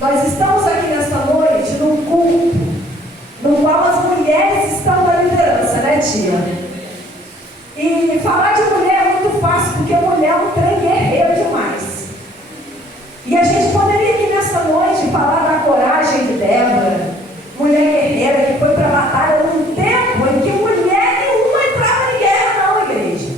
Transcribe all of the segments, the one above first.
Nós estamos aqui nesta noite num culto no qual as mulheres estão na liderança, né, tia? E falar de mulher é muito fácil, porque mulher é um trem guerreiro demais. E a gente poderia aqui nesta noite falar da coragem de Débora, mulher guerreira que foi para a batalha num tempo em que mulher nenhuma entrava em guerra, não, igreja.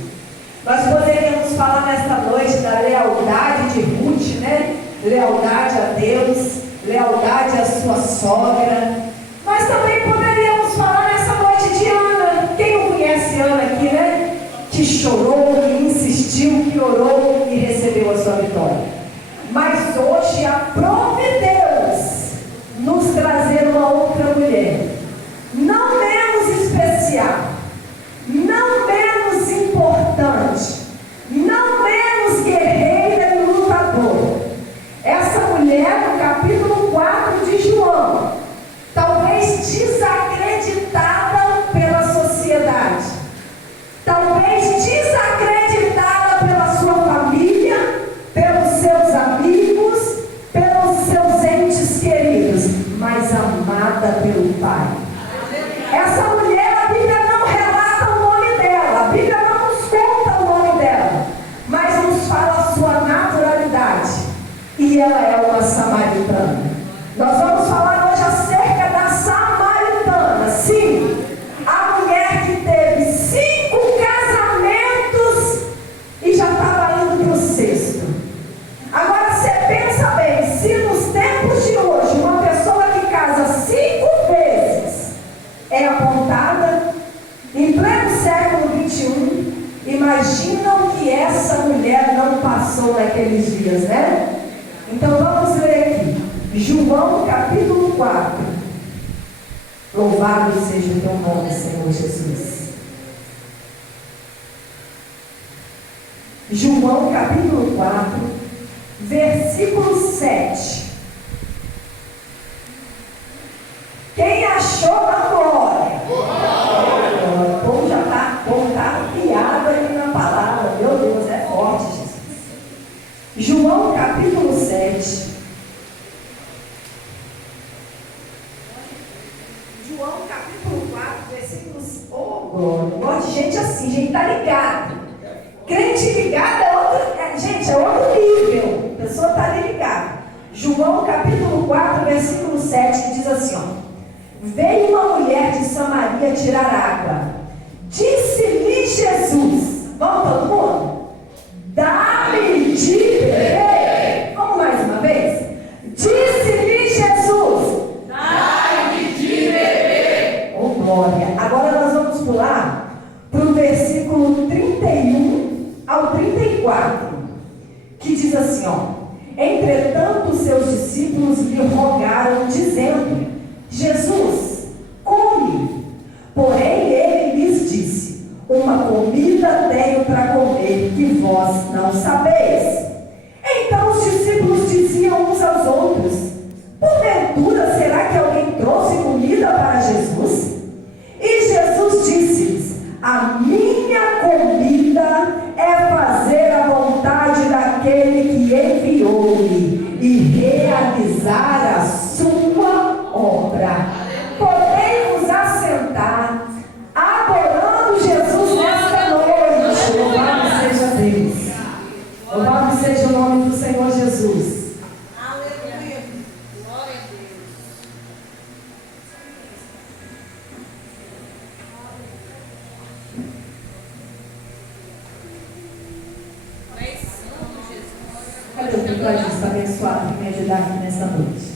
Nós poderíamos falar nesta noite da lealdade de Ruth, né? Lealdade a Deus, lealdade à sua sogra. Nós também poderíamos falar nessa noite de Ana. Quem não conhece Ana aqui, né? Que chorou, que insistiu, que orou e recebeu a sua vitória. Mas hoje aprove Deus nos trazer uma outra mulher, não menos especial, não menos importante, não menos guerreira e lutadora. Essa mulher, no capítulo 4 de João, talvez desacreditada pela sociedade, talvez desacreditada pela sua família, pelos seus amigos, pelos seus entes queridos, mas amada pelo Pai. Essa mulher, a Bíblia não relata o nome dela, a Bíblia não nos conta o nome dela, mas nos fala a sua naturalidade. E ela é uma samaritana. Nós vamos falar hoje acerca da samaritana. Sim, a mulher que teve 5 casamentos e já estava indo para o 6º. Agora você pensa bem, se nos tempos de hoje uma pessoa que casa 5 vezes é apontada, em pleno século XXI, imaginam que essa mulher não passou naqueles dias, né? Então vamos ler aqui, João capítulo 4. Louvado seja o teu nome, Senhor Jesus. João capítulo 4, versículo 7. Quem achou a glória? O povo já está criado ali na palavra. Meu Deus, é forte, Jesus. João capítulo 7. João capítulo 4, versículos. Oh, glória. Gosto de gente assim, gente está ligado. Crente ligado é outro. Gente, é outro nível. A pessoa está ali ligada. João capítulo 4, versículo 7, que diz assim: ó. Veio uma mulher de Samaria tirar água. Disse-lhe Jesus. Vamos todo mundo? Dá-me de beber. Vamos mais uma vez? Disse-lhe Jesus. Dá-me de beber. Oh, glória. Agora nós vamos pular para o versículo 31 ao 34, que diz assim, ó. Entretanto, seus discípulos lhe rogaram, dizendo: Jesus, come. Porém, ele lhes disse: uma comida tenho para comer que vós não sabeis. Então os discípulos diziam uns aos outros: porventura será que alguém trouxe comida para Jesus? E Jesus disse-lhes: a minha comida é fazer a vontade daquele que enviou-me e realizar a sua obra. Podemos assentar, adorando Jesus nesta noite. Louvado seja Deus. Louvado seja o nome do Senhor Jesus. Aleluia. Glória a Deus. Cadê o tecladista abençoado que me ajudar aqui nessa noite?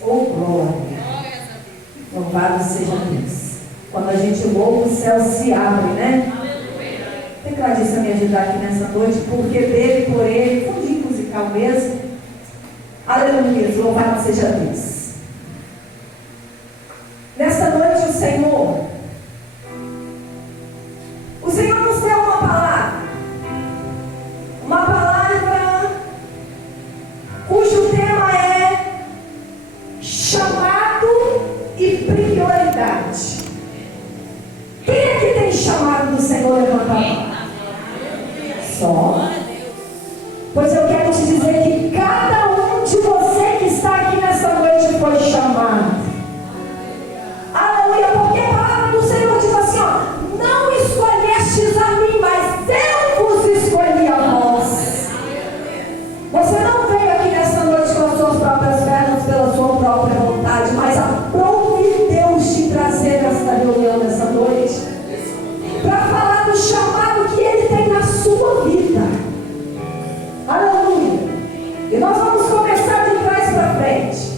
Oh, glória. Louvado seja Deus. Quando a gente louva, o céu se abre, né? O tecladista me ajudar aqui nessa noite, porque dele, por ele, fundinho musical mesmo. Aleluia, louvado seja Deus. Nesta noite, o Senhor nos deu uma palavra cujo tema é chamado e prioridade. Quem é que tem chamado do Senhor? Levanta a mão. Só. Pois eu quero te dizer que cada um de você que está aqui nessa foi chamado. Aleluia, porque a palavra do Senhor diz assim, ó, não escolhestes a mim, mas eu vos escolhi a vós. Você não veio aqui nessa noite com as suas próprias pernas, pela sua própria vontade, mas aprove Deus te trazer nesta reunião nessa noite, para falar do chamado que Ele tem na sua vida. Aleluia. E nós vamos começar de trás para frente,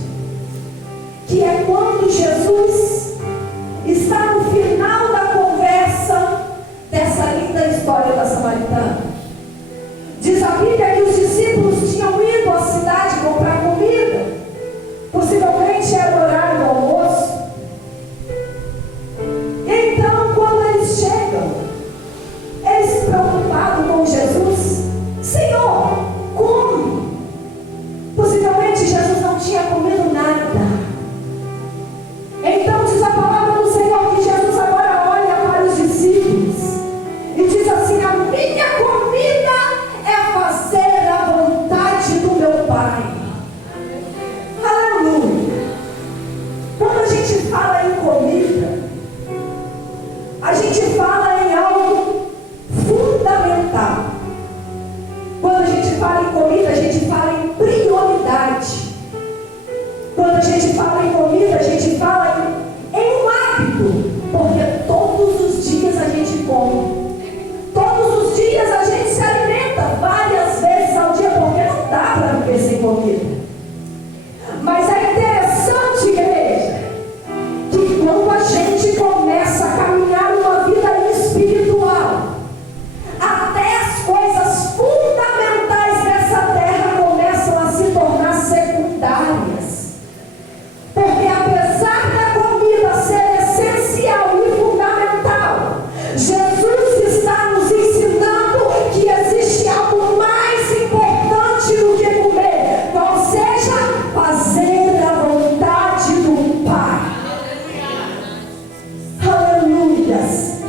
que é quando Jesus está no final da conversa dessa linda história da Samaritana. Diz a Bíblia que os discípulos tinham ido à cidade comprar comida. Possivelmente era o horário do almoço. Então, quando eles chegam, eles preocupados com Jesus, Senhor, come. Possivelmente Jesus não tinha comido nada. Então diz a palavra do Senhor que Jesus agora olha para os discípulos e diz assim, a minha comida é fazer a vontade do meu Pai. Aleluia. Quando a gente fala em comida, a gente fala em algo fundamental. Quando a gente fala em comida, a gente fala em prioridade. Quando a gente fala em comida, a gente fala em um hábito, porque todos os dias a gente come. Todos os dias a gente se alimenta várias vezes ao dia, porque não dá para viver sem comida. Mas é interessante, igreja, que quando a gente começa a caminhar uma vida espiritual, até as coisas fundamentais dessa terra começam a se tornar secundárias. Porque apesar da comida ser essencial e fundamental, Jesus está nos ensinando que existe algo mais importante do que comer, qual seja fazer a vontade do Pai. Aleluias.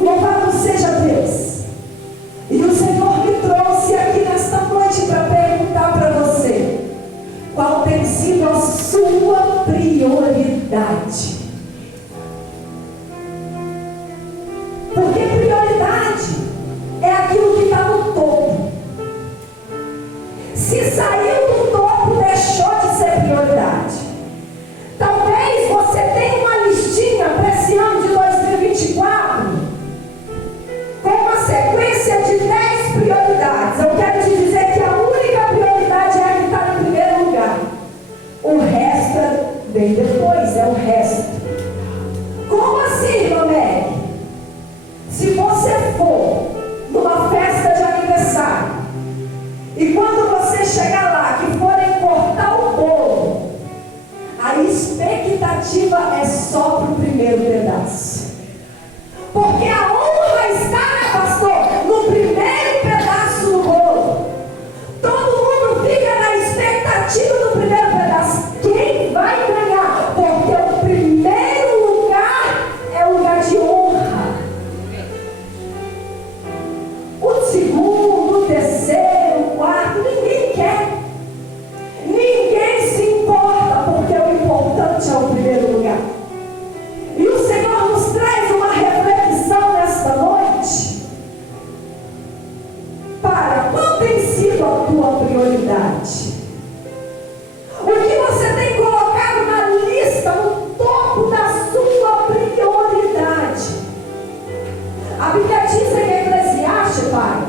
Louvado seja Deus. E o Senhor me trouxe aqui nesta noite para perguntar para você, qual tem sido a sua prioridade? Porque prioridade é aquilo que está no topo. Se saiu do topo, deixou de ser prioridade. Talvez você tenha uma listinha para esse ano de 2024 com uma sequência de 10 prioridades. Eu quero te dizer que a única prioridade é a que está em primeiro lugar. O resto vem depois, é o resto. Como assim, irmã Meg? Se você for numa festa de aniversário e quando você chegar lá, que forem cortar o bolo, a expectativa é só para o primeiro pedaço. Porque a honra está, né, pastor, no primeiro pedaço do bolo. Todo mundo fica na expectativa do primeiro pedaço. Quem vai ganhar? Porque o primeiro lugar é o lugar de honra. O segundo, o terceiro, o quarto, ninguém quer. Ninguém se importa, porque o importante é o primeiro lugar. E o Senhor nos traz uma reflexão nesta noite. Para, qual tem sido a tua prioridade? O que você tem colocado na lista, no topo da sua prioridade? A Bíblia diz em Eclesiastes, Pai,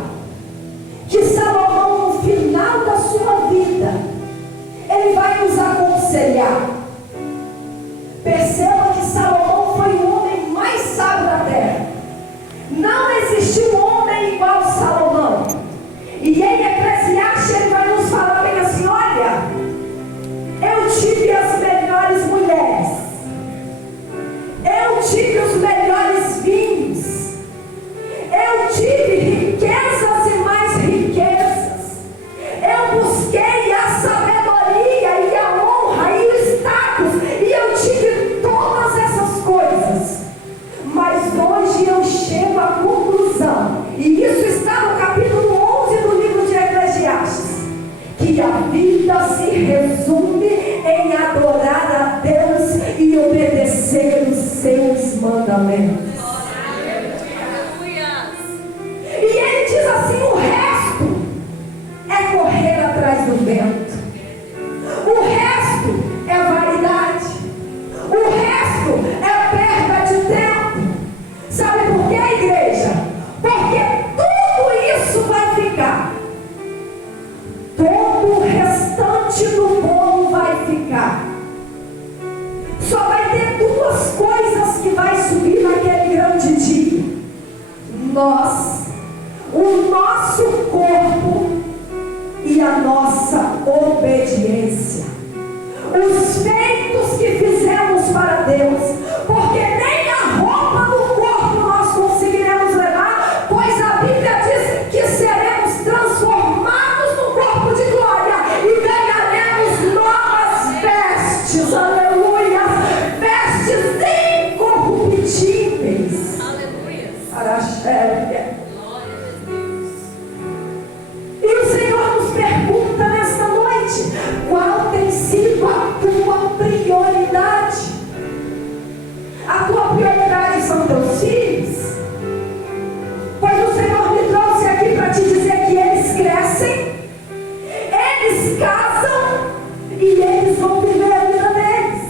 que Salomão, no final da sua vida, ele vai nos aconselhar. Perceba que Salomão foi o homem mais sábio da terra. Não existiu um homem igual a Salomão. E em Eclesiastes ele vai nos falar bem assim, olha, eu tive as melhores mulheres, eu tive os melhores vinhos, eu tive riquezas e mais riquezas, eu busquei a sabedoria e a honra e o status nós, o nosso corpo e a nossa obediência. Os feitos que fizemos para Deus, porque nem a roupa do corpo nós conseguiremos levar, pois a Bíblia diz que seremos transformados no corpo de glória e ganharemos novas vestes, aleluia, vestes incorruptíveis. Aleluia. Glória a Deus. E o Senhor nos pergunta nesta noite: qual tem sido a tua prioridade? A tua prioridade são teus filhos? Pois o Senhor me trouxe aqui para te dizer que eles crescem, eles casam e eles vão viver a vida deles.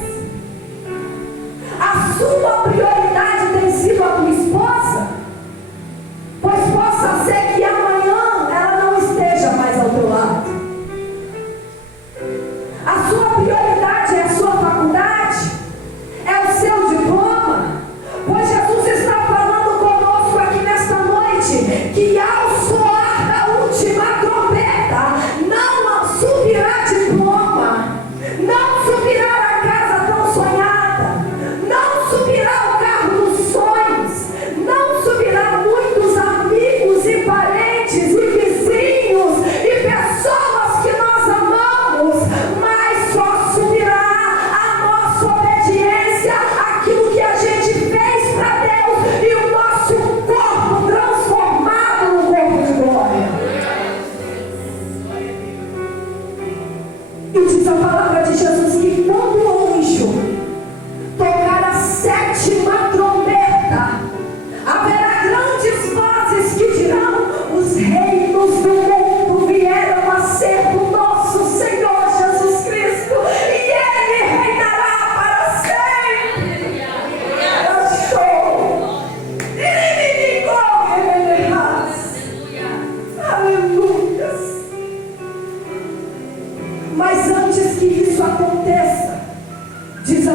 A sua prioridade tem sido a tua esposa? Pois possa ser que amanhã ela não esteja mais ao teu lado. A sua prioridade é a sua faculdade? É o seu diploma? Pois Jesus está falando conosco aqui nesta noite que ao soar da última trombeta não subirá diploma, não subirá a casa tão sonhada, não subirá o carro dos sonhos, não subirá muitos amigos e parentes e vizinhos e pessoas que nós amamos, mas só subirá a nossa obediência, aquilo que a gente fez para Deus e o nosso corpo transformado no corpo de glória. E diz a palavra de Jesus que quando o anjo tocar a sétima trombeta, haverá grandes vozes que dirão: os reinos do mundo vieram a ser do nosso Senhor Jesus Cristo, e Ele reinará para sempre. Aleluia. Mas antes que isso aconteça, diz a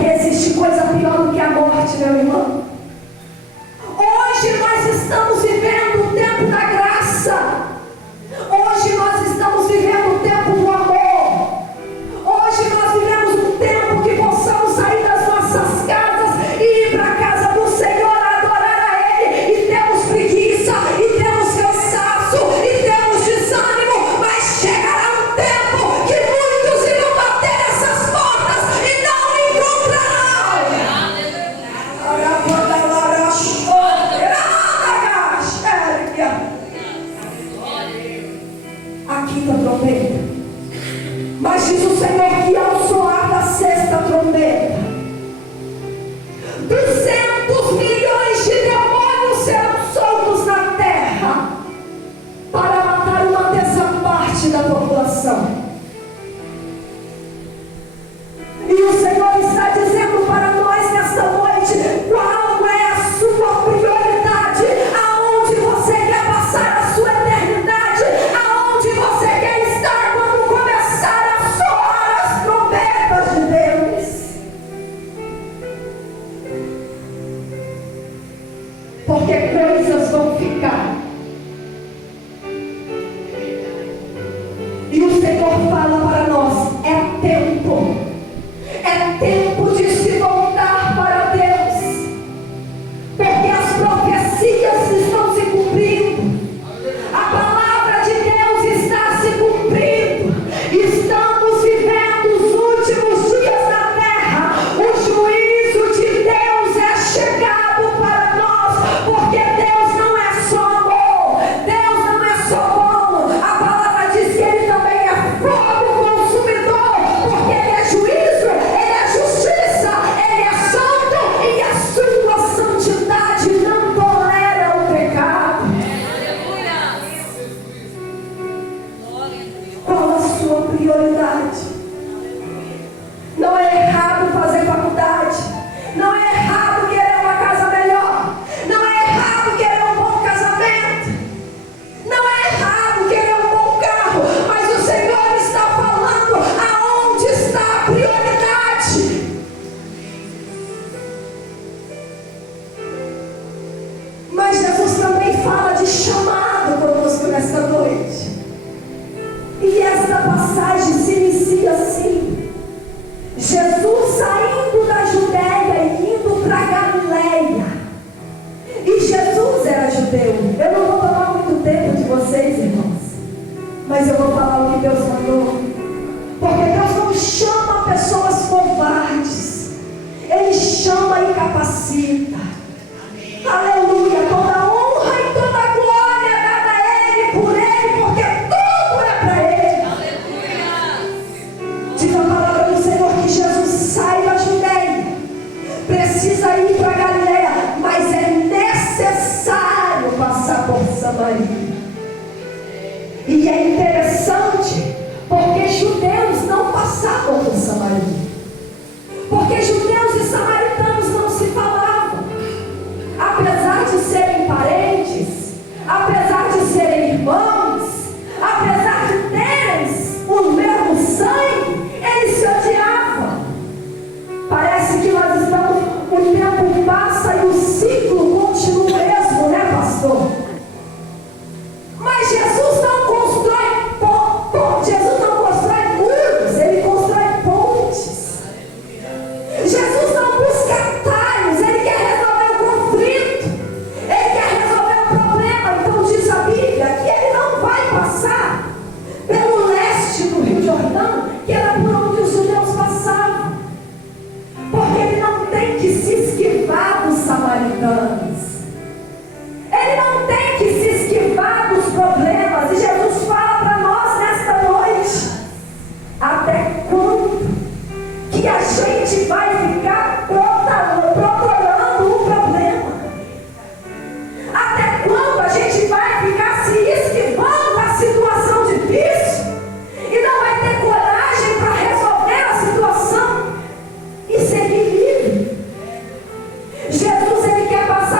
Porque existe coisa pior do que a morte, meu irmão. Hoje nós estamos vivendo o tempo da graça. Hoje nós estamos vivendo o tempo do amor. Hoje nós vivemos um tempo que possamos sair das nossas casas e ir para a casa do Senhor a adorar a Ele. E temos preguiça, e temos cansaço, e temos desânimo. Mas chegará um tempo que muitos irão bater essas portas e não encontrarão. A quinta trombeta. Mas diz o Senhor que ao soar da sexta trombeta, 200 milhões de demônios serão soltos na terra para matar uma terça parte da população. E o Senhor está dizendo para nós nesta noite qual é a sua prioridade, aonde você quer passar a sua eternidade, aonde você quer estar quando começar a soar as trombetas de Deus. Porque coisas vão ficar. E o Senhor fala para nós: é tempo. É tempo de se voltar para Deus. Porque as profecias estão se cumprindo. A palavra de Deus está se cumprindo. Estamos vivendo os últimos dias na terra. O juízo de Deus é chegado para nós. Porque Deus não é só amor. Deus não é só bom. A palavra diz que Ele também é fogo consumidor. Porque Ele é juízo, Ele é justiça, Ele é santo e a sua santidade não tolera o pecado. Qual a sua prioridade? Não é errado fazer faculdade. Não é errado querer uma casa melhor. Não é errado querer um bom casamento. Não é errado querer um bom carro. Mas o Senhor está falando aonde está a prioridade. Mas Jesus também fala de chamado conosco nesta noite. E esta passagem se inicia assim: Jesus saindo da Judéia e indo para Galileia. E Jesus era judeu. Eu não vou tomar muito tempo de vocês, irmãos, mas eu vou falar o que Deus mandou. Porque Deus não chama pessoas covardes. Ele chama e capacita. Aleluia. Toda honra e toda glória dada a Ele, por Ele, porque tudo é para Ele. Diz a palavra do Senhor que Jesus sai da Judéia, precisa ir para Galileia, mas é necessário passar por Samaria. E é interessante, porque judeus não passavam por Samaria. Porque judeus e samaritanos não se falavam. Apesar de serem parentes, apesar de serem irmãos, apesar de terem o mesmo sangue, eles se odiavam. Parece que nós estamos, o tempo passa e o ciclo continua o mesmo, né, pastor? Mas Jesus não constrói muros, Ele constrói pontes. Jesus não busca atalhos, Ele quer resolver o conflito, Ele quer resolver o problema. Então diz a Bíblia que Ele não vai passar pelo leste do Rio Jordão, que era por onde os judeus passavam, porque Ele não tem que se esquivar dos samaritanos. Ele não tem que se esquivar dos problemas. E Jesus fala para nós nesta noite: até quando que a gente vai ficar procurando um problema? Até quando a gente vai ficar se esquivando da situação difícil e não vai ter coragem para resolver a situação e seguir livre? Jesus, Ele quer passar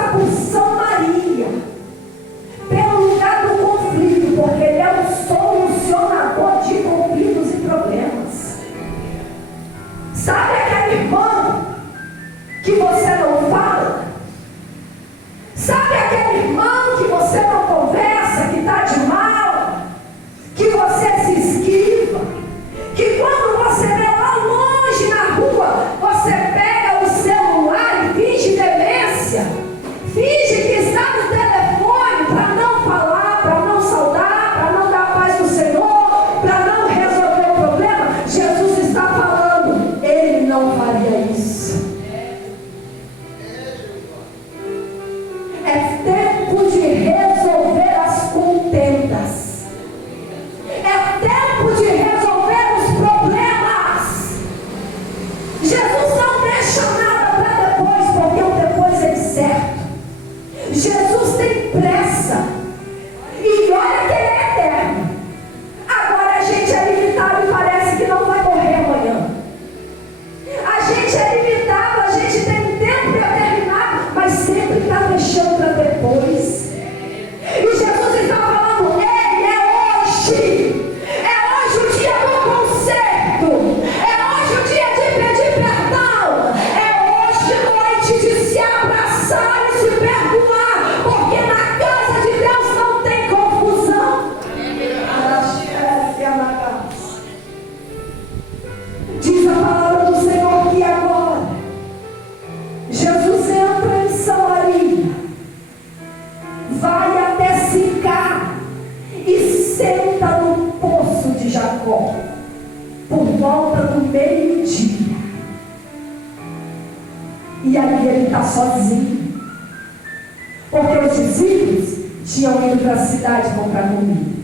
E ali ele está sozinho. Porque os discípulos tinham ido para a cidade comprar comida.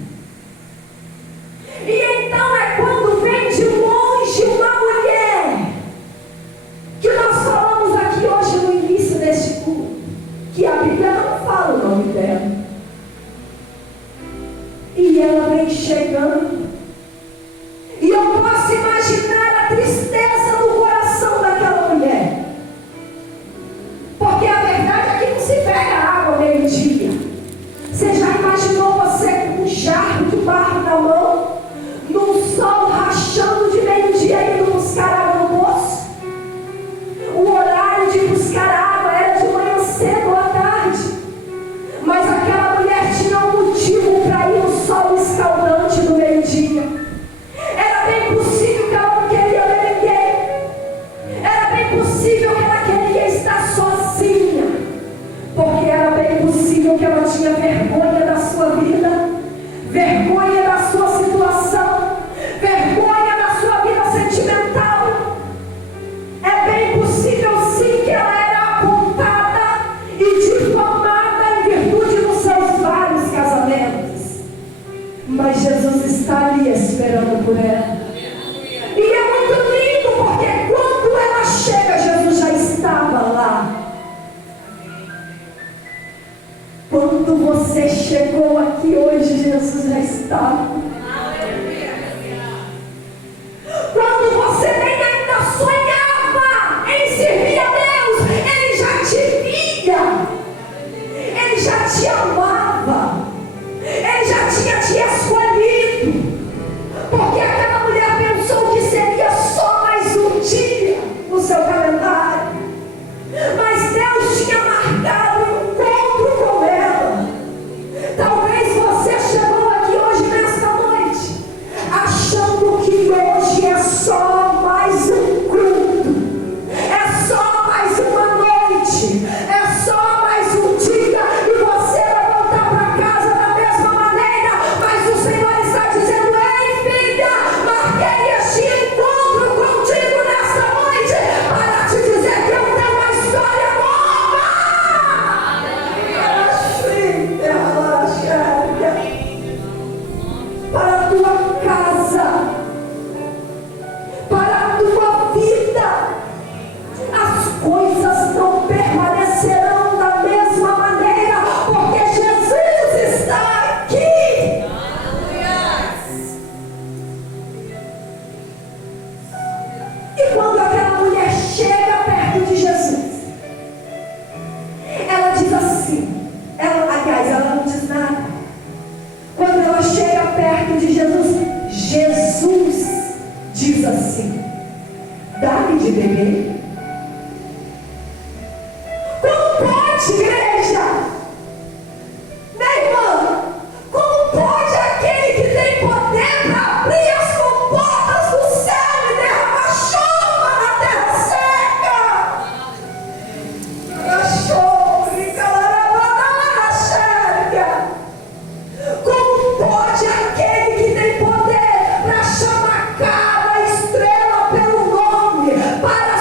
E então é quando vem de longe uma mulher, que nós falamos aqui hoje no início deste culto, que a Bíblia não fala o nome dela. E ela vem chegando. E eu posso imaginar a tristeza no coração daquela mulher. Porque a verdade é que não se pega água ao meio-dia. Você já imaginou você com um jarro de barro na mão, num sol rachando de meio-dia, indo buscar água no poço? O horário de buscar água era de manhã cedo ou à tarde. Mas aquela mulher tinha um motivo para ir no sol escaldante do meio-dia. Era bem possível que ela não queria ver ninguém. Era bem possível que ela queria estar sozinha. Porque era bem possível que ela tinha vergonha da sua vida, vergonha da sua situação, vergonha da sua vida sentimental. É bem possível sim que ela era apontada e difamada em virtude dos seus vários casamentos. Mas Jesus está ali esperando por ela. E é muito lindo porque quando ela chega, Jesus já estava lá. Quando você chegou aqui hoje, Jesus já estava. Quando você nem ainda sonhava em servir a Deus, Ele já te via. Ele já te amava. Ele já tinha te escolhido. Porque aquela mulher pensou que seria só mais um dia no seu calendário. Mas Deus tinha marcado um encontro com ela. Talvez você chegou aqui hoje nesta noite achando que hoje é só mais um culto, é só mais uma noite, é só mais um dia e você vai voltar para casa da mesma maneira. Mas o Senhor está dizendo: ei filha, marquei este encontro contigo nesta noite para te dizer que eu tenho uma história nova. Para a tua casa, para a tua vida, as coisas não permanecerão da mesma maneira, porque Jesus está aqui. E quando aquela mulher chega perto de Jesus, ela diz assim, ela não diz nada. Quando ela chega perto de Jesus, Jesus diz assim: dá-me de beber. Como pode, igreja? Minha irmã, como pode aquele que tem poder para abrir as comportas do céu e derramar chuva na terra seca? Como pode aquele que tem poder para chamar cada estrela pelo nome, para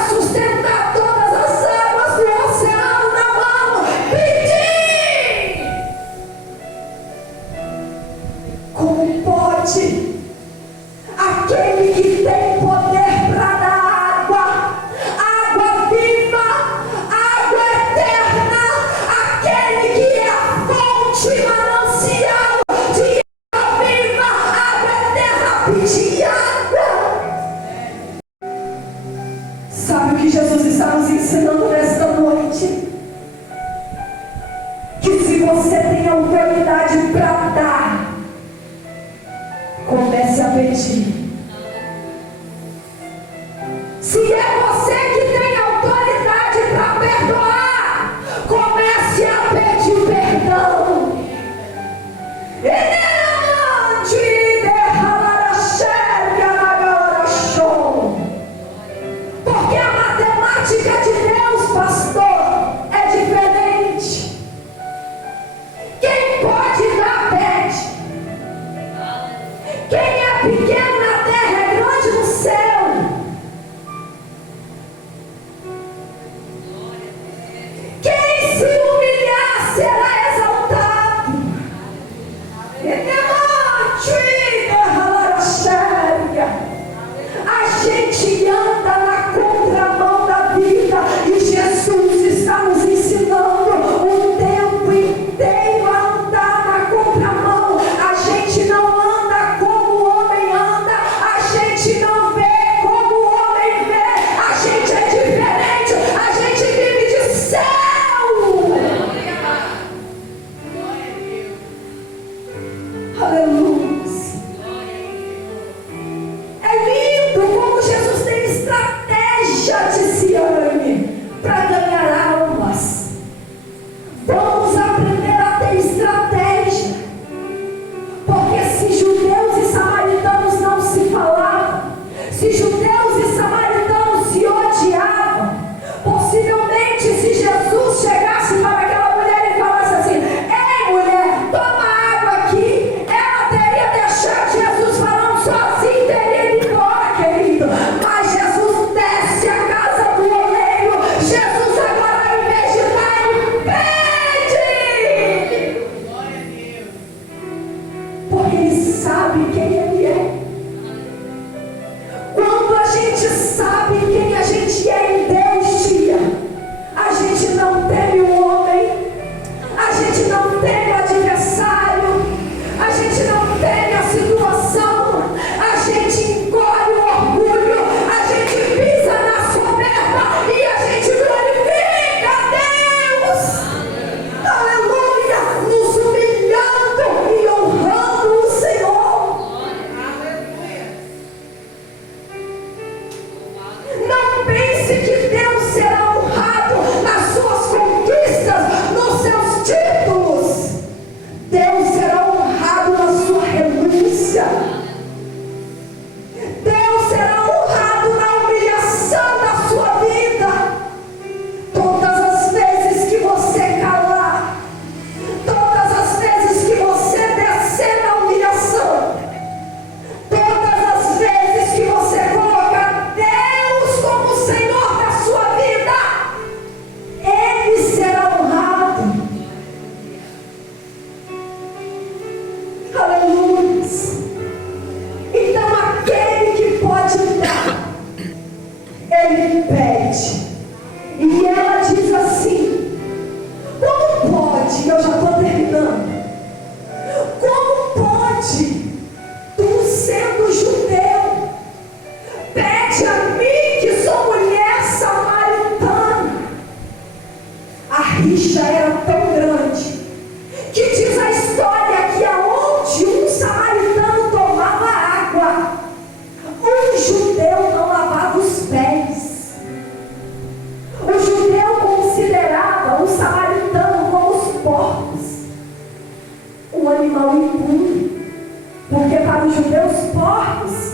judeus porcos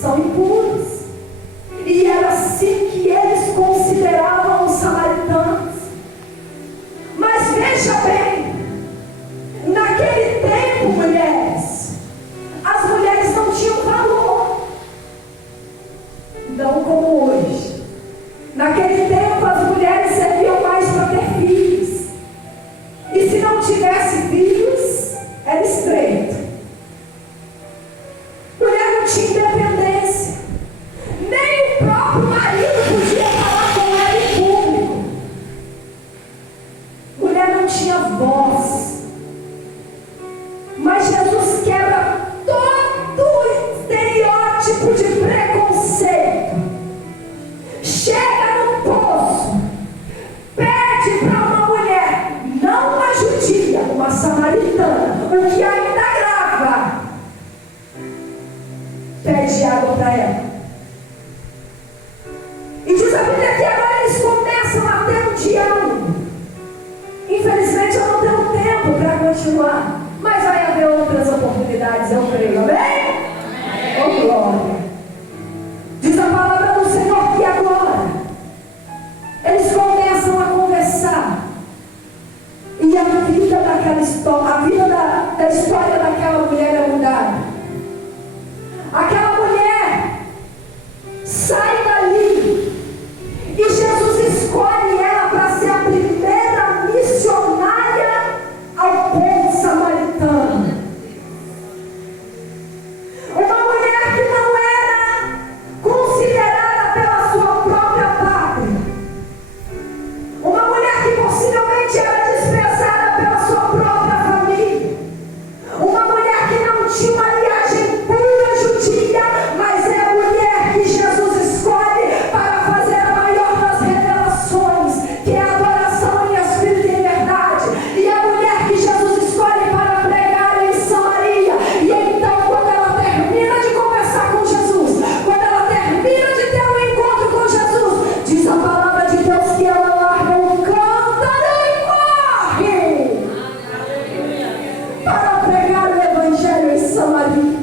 são impuros. E era assim que eles consideravam os samaritanos. Mas veja bem, naquele tempo, mulheres, as mulheres não tinham valor. Não como hoje. Naquele tempo as mulheres serviam mais para ter filhos. E se não tivesse filhos, era estreito. Mulher não tinha independência. Nem o próprio marido podia falar com ela em público. Mulher não tinha voz. Mas Jesus quebra todo o estereótipo de preconceito. Chega no poço, pede para uma mulher, não uma judia, uma samaritana, o que ainda grava, pede água para ela. E diz a Bíblia que agora eles começam a ter um diálogo. Infelizmente eu não tenho tempo para continuar, mas vai haver outras oportunidades, eu creio, amém? Oh, glória! Diz a palavra do Senhor que agora eles começam a conversar. E a vida daquela história, a vida da história daquela mulher é mudada. Aquela mulher sai dali e Jesus escolhe ela para ser a primeira missionária ao povo samaritano. Uma mulher que não era considerada pela sua própria pátria. Uma mulher que possivelmente era desprezada pela sua própria família. Uma mulher que não tinha uma linhagem pura judia, mas é a mulher que Jesus escolhe para fazer a maior das revelações, que é a adoração em espírito e em verdade. E a mulher que Jesus escolhe para pregar em Samaria. E então, quando ela termina de conversar com Jesus, quando ela termina de ter um encontro com Jesus, diz a palavra de Deus que ela larga o cântaro e corre para pregar o evangelho em Samaria.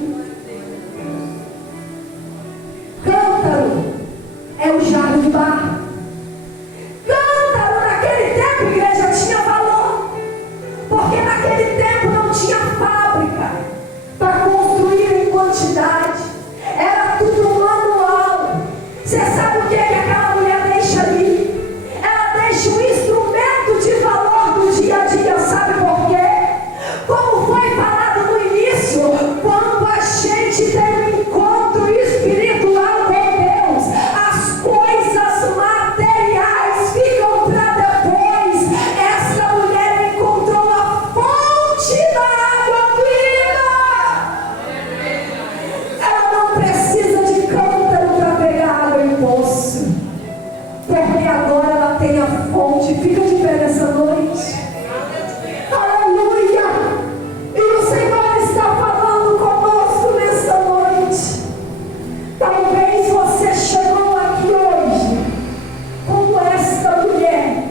Cântaro é o jarro de barro. Cântaro naquele tempo, igreja, tinha valor, porque naquele tempo não tinha fábrica para construir em quantidade, era tudo manual. Você sabe o que é que aquela mulher deixa ali? Ela deixa um instrumento de valor do dia a dia, sabe por quê? Como foi falado no início, quando a gente tem um encontro espiritual com Deus, as coisas materiais ficam para depois. Essa mulher encontrou a fonte da água viva. Ela não precisa de cântaro para pegar água em poço, porque agora ela tem a fonte. Fica de pé nessa noite. Aleluia! E o Senhor está falando conosco nessa noite. Talvez você chegou aqui hoje como esta mulher,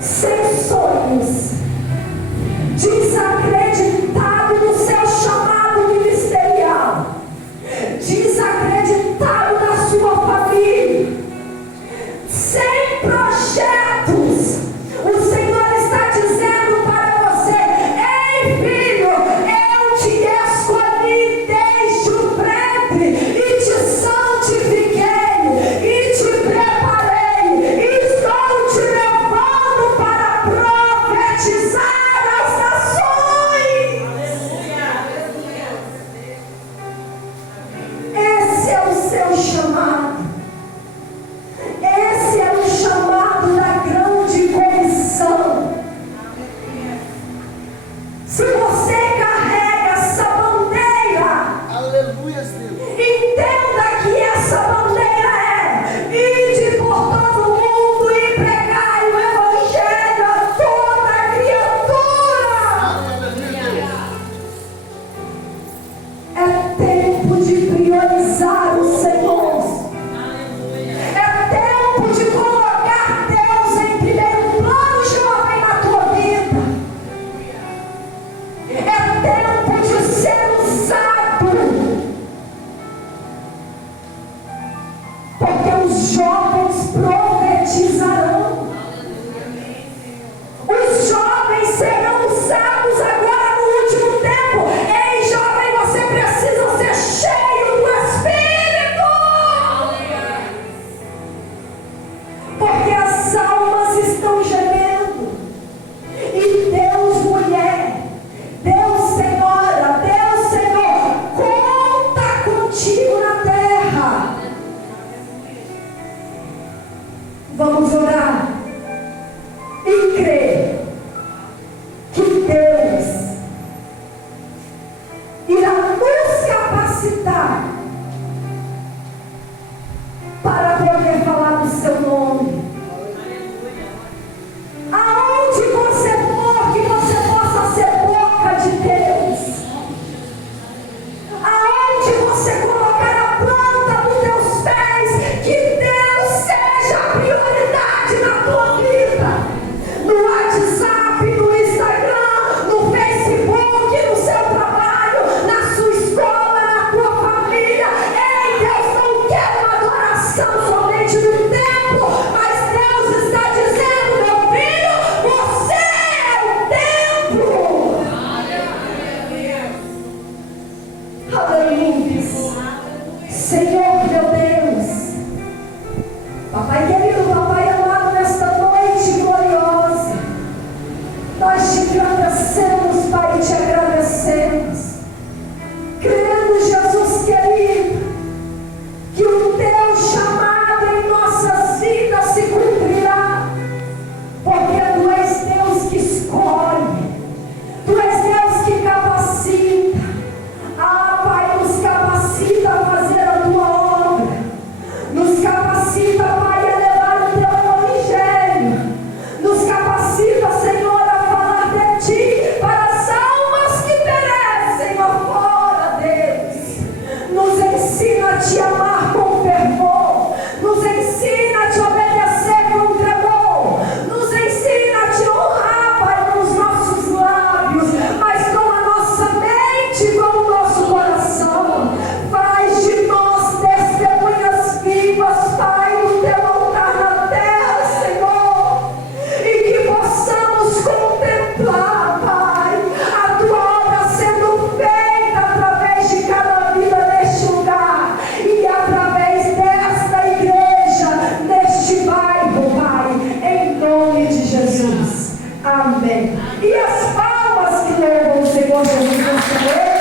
sem sonhos, desacreditado no seu chamado ministerial, desacreditado na sua família, sem projetos. O Senhor está dizendo para você: ei filho, eu te escolhi desde o ventre e te santifiquei e te preparei e estou te levando para profetizar. estão gemendo. E Deus, mulher, Deus, senhora, Deus, Senhor, conta contigo na terra. Vamos orar e crer que Deus irá nos capacitar para poder falar do seu nome. Aonde você for, que você possa ser boca de Deus. Aonde você colocar a planta dos teus pés, que Deus seja a prioridade na tua vida. No WhatsApp, no Instagram, no Facebook, no seu trabalho, na sua escola, na tua família. Ei, Deus não quer uma adoração somente no templo, mas Deus está dizendo, meu filho, você é o templo. Aleluia. Senhor, meu Deus. Papai querido, papai amado, nesta noite gloriosa, nós te agradecemos, Pai, te agradecemos. Crendo, Jesus querido, que o teu chamado em nossas vidas se cumprirá, porque tu és Deus que escolhe, tu és Deus que capacita. Ah, Pai, nos capacita a fazer a tua obra, nos capacita, Pai, a levar o teu evangelho, nos capacita, Senhor, a falar de ti para as almas que perecem lá fora, Deus. Nos ensina a te amar com fervor, nos ensina a te obedecer com tremor, nos ensina a te honrar, Pai, com os nossos lábios, mas com a nossa mente, com o nosso coração. Faz de nós testemunhas vivas, Pai, do teu altar na terra, Senhor, e que possamos contemplar, Pai, a tua obra sendo feita através de cada vida neste lugar e através desta igreja, neste bairro, Pai, em nome de Jesus. Amém. E as palmas que levam o Senhor Jesus nesta noite.